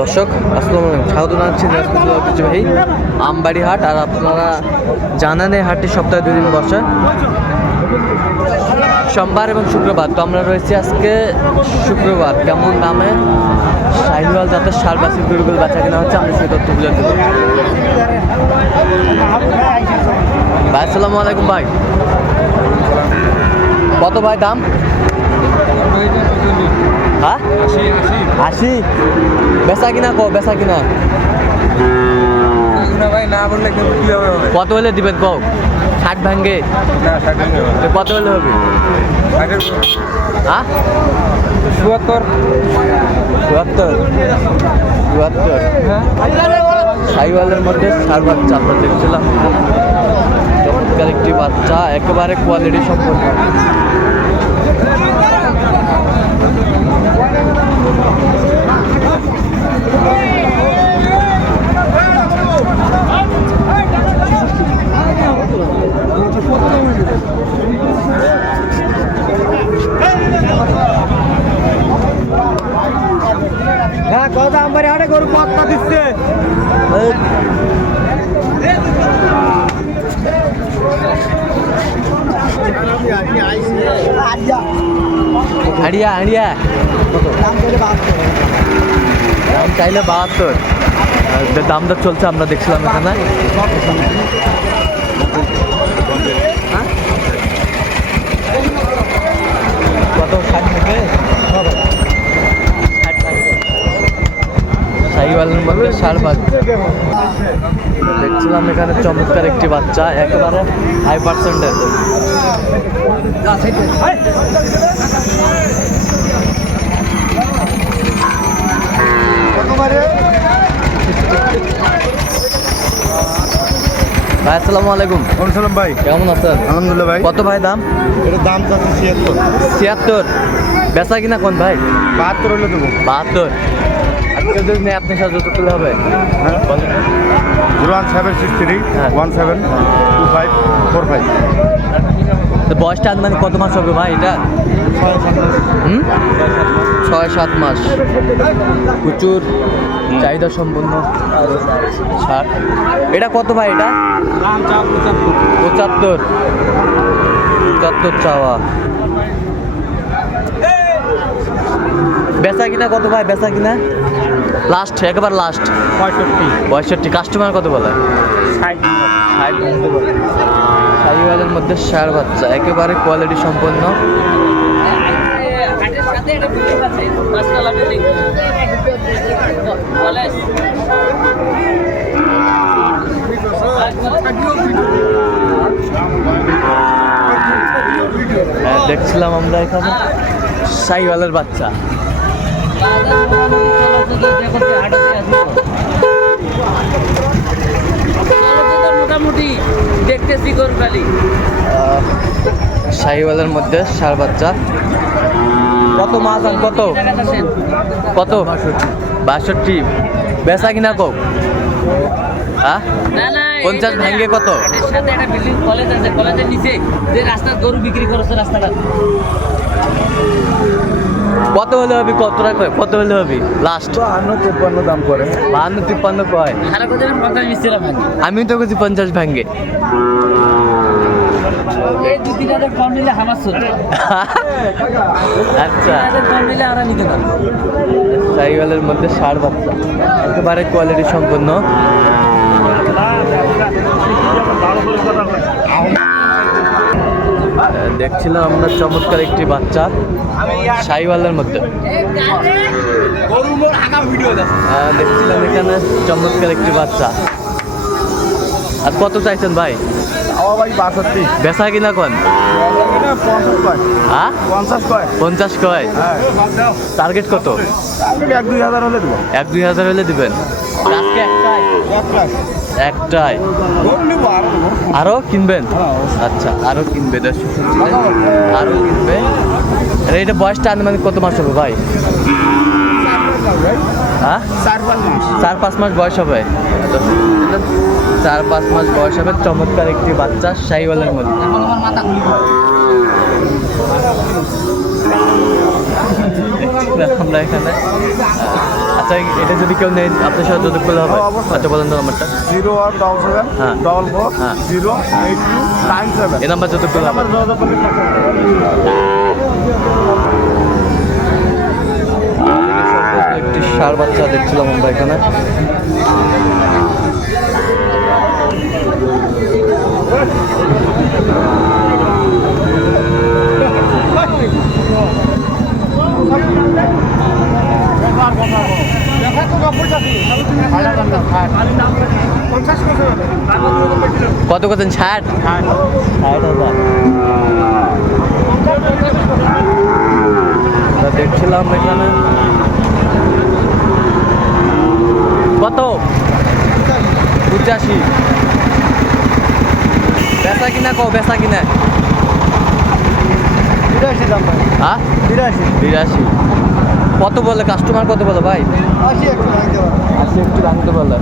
দর্শক, আসসালামু আলাইকুম। স্বাগত জানাচ্ছি ঐতিহ্যবাহী আমবাড়ি হাট আর আপনারা জানান এই হাটটি সপ্তাহে দুদিন বসে। সোমবার এবং শুক্রবার, তো আমরা রয়েছি আজকে শুক্রবার। কেমন দামে শাহিওয়াল জাতের সার বাসি গরুগুলো বেচা কেনা হচ্ছে, আমরা সেই তথ্যগুলো দেবো ভাই, আসসালামু আলাইকুম ভাই। কত ভাই দাম? হ্যাঁ আশি। বেচা কিনা কো বেচা কিনা? কত হলে দিবেন কও? ষাট ভাঙ্গে? কত হলে হবে? হ্যাঁ চুয়াত্তর। চুয়াত্তর? চুয়াত্তর। সাইওয়ালের মধ্যে সার বাচ্চা আমরা দেখছিলাম। চমৎকার একটি বাচ্চা একেবারে কোয়ালিটি সম্পন্ন। হ্যাঁ কত আমবাড়ি হাটে গরু পাত্তা দিচ্ছে। হাড়িয়া হাড়িয়া। দাম চাইলে বাহাত্তর। দাম দর চলছে আমরা দেখছিলাম এখানে। মধ্যে সার বাচ্চা দেখছিলাম এখানে চমৎকার একটি বাচ্চা একেবারে হাই পার্সেন্টের ভাই আসসালামু আলাইকুম। সালাম ভাই। কেমন আছেন? আলহামদুলিল্লাহ ভাই। কত ভাই দাম? এটার দাম চাচ্ছি ছিয়াত্তর। ছিয়াত্তর। বেচা কিনা কোন ভাই? বাহাত্তর হলে দেবো। বাহাত্তর। আজকে যদি নেই আপনি সাথে যত হবে। Zero one seven six three. One seven two five four five বয়সটা আনুমানিক কত মাস হবে ভাই এটা? ছয় সাত মাস। প্রচুর চাহিদা সম্পন্ন। সার এটা কত ভাই এটা? পঁচাত্তর। পঁচাত্তর চাওয়া। বেচা কিনা কত ভাই? বেচা কিনা? লাস্ট একেবারে লাস্ট পঁয়ষট্টি। পঁয়ষট্টি কাস্টমার কত বলে? ষাট। ষাট শাহিওয়ালের মধ্যে সার বাচ্চা একেবারে কোয়ালিটি সম্পন্ন। হ্যাঁ, দেখছিলাম আমরা এখানে। সাইওয়ালের বাচ্চা। মোটামুটি শাহিওয়ালের মধ্যে সার বাচ্চা। কত মাছ কত? কত? বাষট্টি। বেচা কিনা কো? না না পঞ্চাশ ভাঙ্গে কত? কলেজ আছে কলেজের নিচে যে রাস্তা গরু বিক্রি করছে রাস্তাটা কত হলে হবে কত টাকা কত হলে হবে লাস্ট বাহান্ন তিপ্পান্ন দাম করে বাহান্ন তিপ্পান্ন কয় আমি তো কিছু পঞ্চাশ ভাঙ্গে আচ্ছা সাইকেলের মধ্যে সার বাচ্চা একেবারে কোয়ালিটি সম্পন্ন দেখছিলাম আমরা চমৎকার একটি বাচ্চা সাইওয়ালের মধ্যে। আহ, দেখছিলাম এখানে চমৎকার একটি বাচ্চা। আর কত চাইছেন ভাই? ভাই বাষট্টি বেচা কিনা কোন? পঞ্চাশ কয় হ্যাঁ? পঞ্চাশ কয়? হ্যাঁ। টার্গেট কত? এক দুই হাজার হলে দেবো। এক দুই হাজার হলে দিবেন। আজকে একটাই? একটাই। গরু নিবো আর। নেব। আরও কিনবেন? হ্যাঁ, আচ্ছা আরও কিনবে দর্শক শুনছিলেন আরও কিনবে। আর এটা বয়সটা আনুমানিক কত মাস হবে ভাই? হ্যাঁ? চার পাঁচ মাস বয়স হবে। চার পাঁচ মাস বয়স হবে চমৎকার একটি বাচ্চা শাহিওয়ালের মধ্যে। আমরা এখানে। আচ্ছা এটা যদি কেউ নেই আপনার সাথে যোগাযোগ করলে হবে। আচ্ছা বলেন তো নাম্বারটা। জিরো ওয়ান ডবল সেভেন হ্যাঁ। ডবল ফোর হ্যাঁ। Zero eight two nine seven. এই নাম্বার যোগাযোগ করলে হবে। একটি সার বাচ্চা দেখছিলাম আমরা এখানে। কত কত ষাট। ষাট হাজার। দেখছিলাম এখানে। কত? পঁচাশি। বেচা কিনা কো বেচা কিনা? বিরাশি দাম ভাই। হ্যাঁ? বিরাশি বিরাশি কত বলে? কাস্টমার কত বলে ভাই? আশি একটু ভাঙতে বলে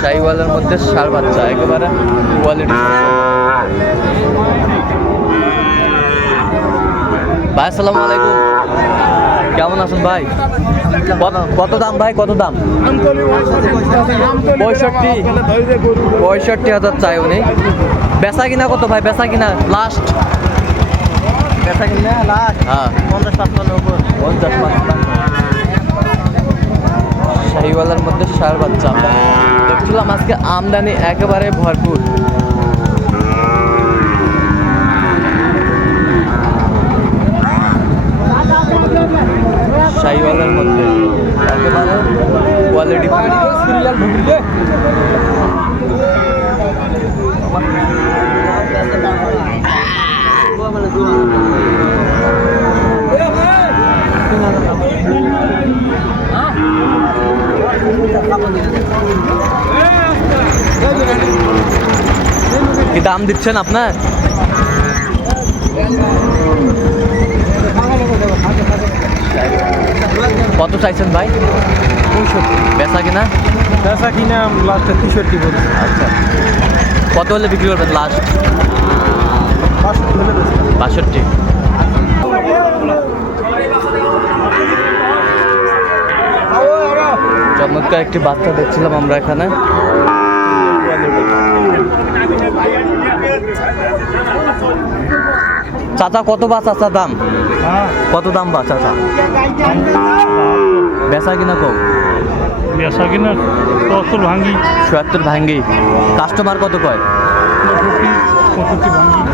শাহিওয়ালের মধ্যে সার বাচ্চা একেবারে কোয়ালিটি ভাই আসসালামু আলাইকুম। কেমন আছেন ভাই? কত- কত দাম ভাই? কত দাম? পঁয়ষট্টি। পঁয়ষট্টি হাজার চাই উনি। বেচা কিনা কত ভাই? বেচা কিনা লাস্ট বেচা কিনে লাস্ট হ্যাঁ। পঞ্চাশ পাঁচপান্ন উপর পঞ্চাশ শাহিওয়ালার মধ্যে সার বাচ্চা দেখছিলাম আজকে আমদানি একেবারে ভরপুর। শাহিওয়ালার মধ্যে একেবারে কোয়ালিটি কি দাম দিচ্ছেন আপনার? কত চাইছেন ভাই? বেচা কিনা? বেচা কিনে লাস্টে তেষট্টি বলছি। আচ্ছা। কত হলে বিক্রি করবেন লাস্ট বাষট্টি। চমৎকার একটি বাচ্চা দেখছিলাম আমরা এখানে। চাচা কত বা চাচা দাম? কত দাম বা চাচা? বেচা কিনা কম? বেচা কিনা ভাঙ্গি চুয়াত্তর ভাঙ্গি কাস্টমার কত কয়? পঁয়ষট্টি ভাঙ্গি